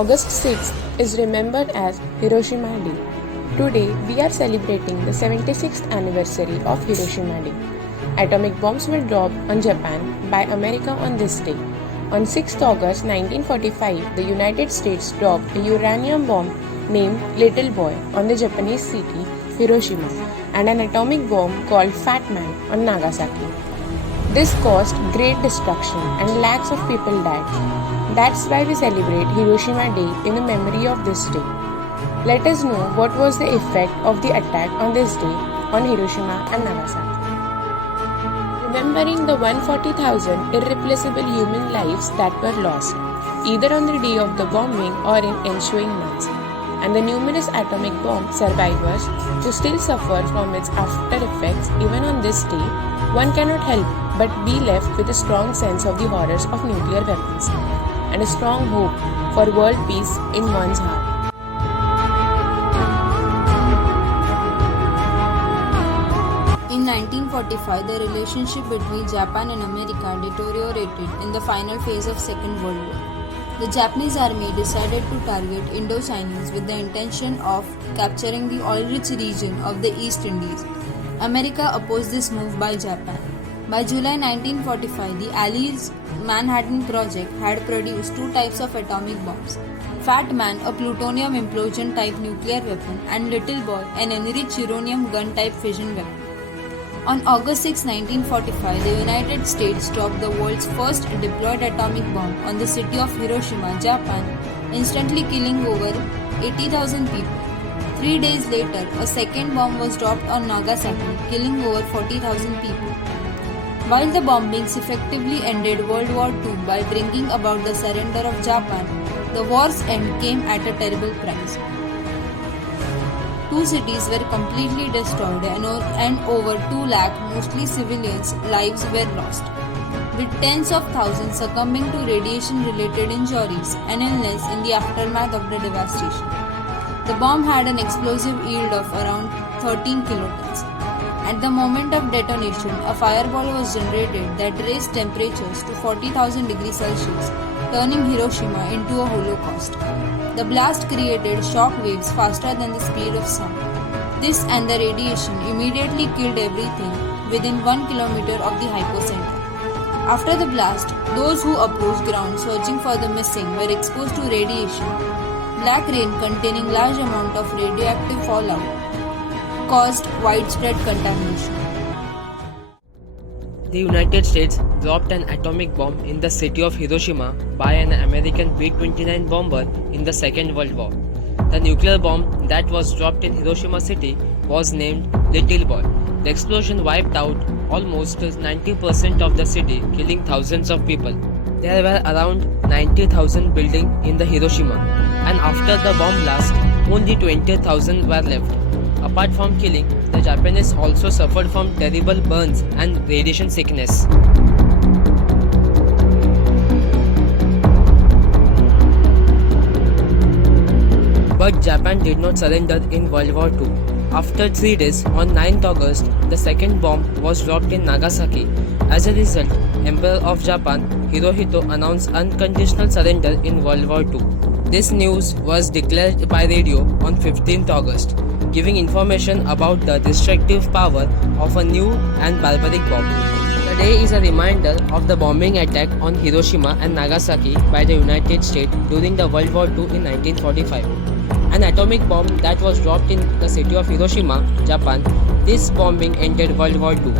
August 6th is remembered as Hiroshima Day. Today, we are celebrating the 76th anniversary of Hiroshima Day. Atomic bombs were dropped on Japan by America on this day. On 6th August 1945, the United States dropped a uranium bomb named Little Boy on the Japanese city Hiroshima and an atomic bomb called Fat Man on Nagasaki. This caused great destruction and lakhs of people died. That's why we celebrate Hiroshima Day in the memory of this day. Let us know what was the effect of the attack on this day on Hiroshima and Nagasaki. Remembering the 140,000 irreplaceable human lives that were lost, either on the day of the bombing or in ensuing months, and the numerous atomic bomb survivors who still suffer from its after effects even on this day, one cannot help but be left with a strong sense of the horrors of nuclear weapons and a strong hope for world peace in one's heart. In 1945, the relationship between Japan and America deteriorated in the final phase of Second World War. The Japanese army decided to target Indo-Chinese with the intention of capturing the oil-rich region of the East Indies. America opposed this move by Japan. By July 1945, the Allies' Manhattan Project had produced two types of atomic bombs: Fat Man, a plutonium implosion type nuclear weapon, and Little Boy, an enriched uranium gun type fission weapon. On August 6, 1945, the United States dropped the world's first deployed atomic bomb on the city of Hiroshima, Japan, instantly killing over 80,000 people. 3 days later, a second bomb was dropped on Nagasaki, killing over 40,000 people. While the bombings effectively ended World War II by bringing about the surrender of Japan, the war's end came at a terrible price. Two cities were completely destroyed and over 2 lakh, mostly civilians, lives were lost, with tens of thousands succumbing to radiation-related injuries and illness in the aftermath of the devastation. The bomb had an explosive yield of around 13 kilotons. At the moment of detonation, a fireball was generated that raised temperatures to 40,000 degrees Celsius, turning Hiroshima into a holocaust. The blast created shock waves faster than the speed of sound. This and the radiation immediately killed everything within 1 kilometer of the hypocenter. After the blast, those who approached ground searching for the missing were exposed to radiation. Black rain containing large amount of radioactive fallout caused widespread contamination. The United States dropped an atomic bomb in the city of Hiroshima by an American B-29 bomber in the Second World War. The nuclear bomb that was dropped in Hiroshima city was named Little Boy. The explosion wiped out almost 90% of the city, killing thousands of people. There were around 90,000 buildings in the Hiroshima, and after the bomb blast, only 20,000 were left. Apart from killing, the Japanese also suffered from terrible burns and radiation sickness. But Japan did not surrender in World War II. After 3 days, on 9th August, the second bomb was dropped in Nagasaki. As a result, Emperor of Japan, Hirohito, announced unconditional surrender in World War II. This news was declared by radio on 15th August. Giving information about the destructive power of a new and barbaric bomb. The day is a reminder of the bombing attack on Hiroshima and Nagasaki by the United States during the World War II in 1945. An atomic bomb that was dropped in the city of Hiroshima, Japan. This bombing ended World War II.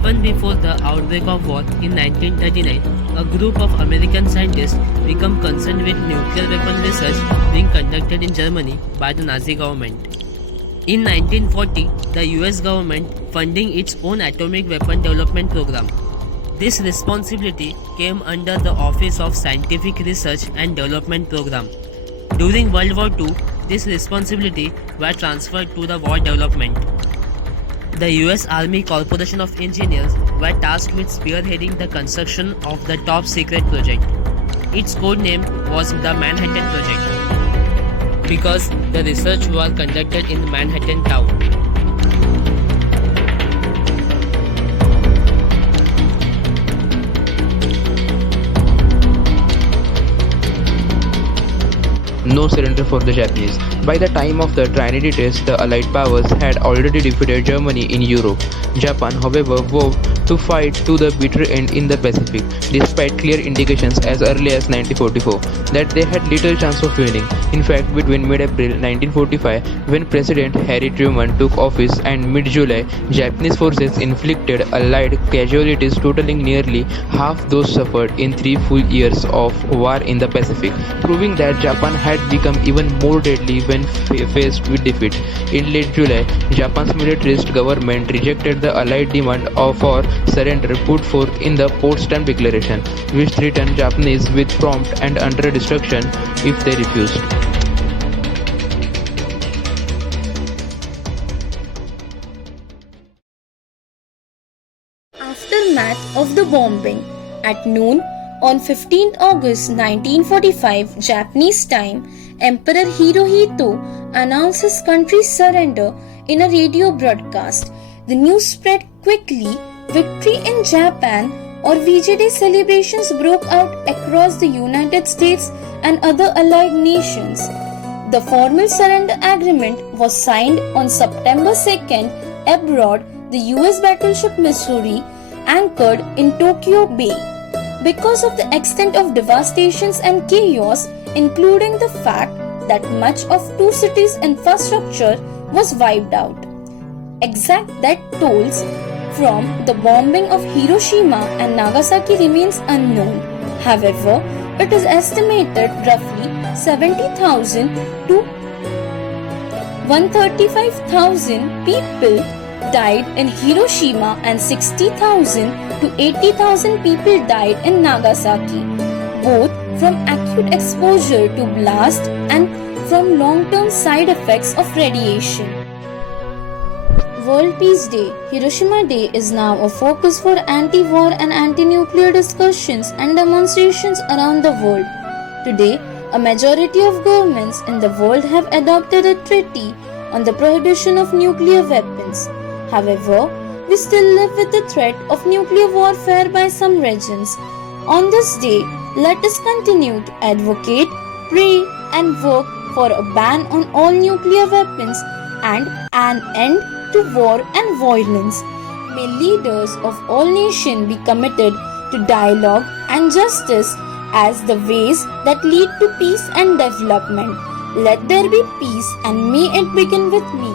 Even before the outbreak of war in 1939, a group of American scientists became concerned with nuclear weapon research being conducted in Germany by the Nazi government. In 1940, the US government funding its own atomic weapon development program. This responsibility came under the Office of Scientific Research and Development Program. During World War II, this responsibility was transferred to the War Development. The US Army Corporation of Engineers were tasked with spearheading the construction of the top secret project. Its code name was the Manhattan Project because the research was conducted in Manhattan town. no surrender for the Japanese. By the time of the Trinity test, the Allied powers had already defeated Germany in Europe. Japan, however, vowed to fight to the bitter end in the Pacific, despite clear indications as early as 1944 that they had little chance of winning. In fact, between mid-April 1945, when President Harry Truman took office, and mid-July, Japanese forces inflicted Allied casualties totaling nearly half those suffered in 3 full years of war in the Pacific, proving that Japan had become even more deadly when faced with defeat. In late July, Japan's militarist government rejected the Allied demand for surrender put forth in the Potsdam Declaration, which threatened Japanese with prompt and utter destruction if they refused. Aftermath of the bombing. At noon on 15th August 1945 Japanese time, Emperor Hirohito announced his country's surrender in a radio broadcast. The news spread quickly. Victory in Japan or VJ Day celebrations broke out across the United States and other allied nations. The formal surrender agreement was signed on September 2nd aboard the US battleship Missouri, anchored in Tokyo Bay. Because of the extent of devastations and chaos, including the fact that much of two cities' infrastructure was wiped out. Exact death tolls from the bombing of Hiroshima and Nagasaki remains unknown. However, it is estimated roughly 70,000 to 135,000 people died in Hiroshima and 60,000 to 80,000 people died in Nagasaki, both from acute exposure to blast and from long-term side effects of radiation. World Peace Day. Hiroshima Day is now a focus for anti-war and anti-nuclear discussions and demonstrations around the world. Today, a majority of governments in the world have adopted a treaty on the prohibition of nuclear weapons. However, we still live with the threat of nuclear warfare by some regions. On this day, let us continue to advocate, pray, and work for a ban on all nuclear weapons and an end to war and violence. May leaders of all nations be committed to dialogue and justice as the ways that lead to peace and development. Let there be peace, and may it begin with me.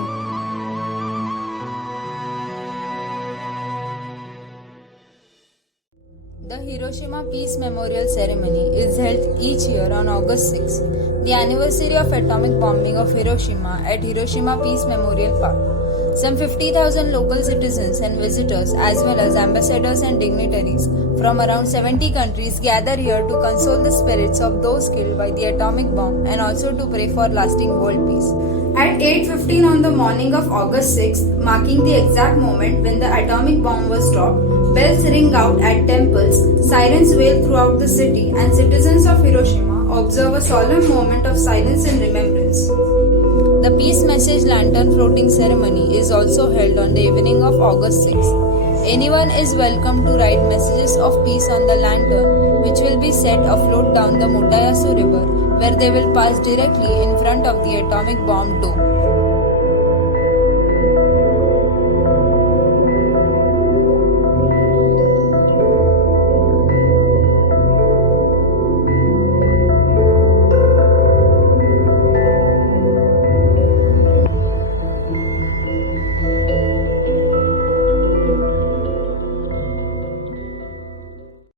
The Hiroshima Peace Memorial Ceremony is held each year on August 6, the anniversary of atomic bombing of Hiroshima at Hiroshima Peace Memorial Park. Some 50,000 local citizens and visitors, as well as ambassadors and dignitaries from around 70 countries, gather here to console the spirits of those killed by the atomic bomb and also to pray for lasting world peace. At 8:15 on the morning of August 6, marking the exact moment when the atomic bomb was dropped, bells ring out at temples, sirens wail throughout the city, and citizens of Hiroshima observe a solemn moment of silence and remembrance. The Peace Message Lantern Floating Ceremony is also held on the evening of August 6. Anyone is welcome to write messages of peace on the lantern, which will be set afloat down the Mutayasu River, where they will pass directly in front of the atomic bomb dome.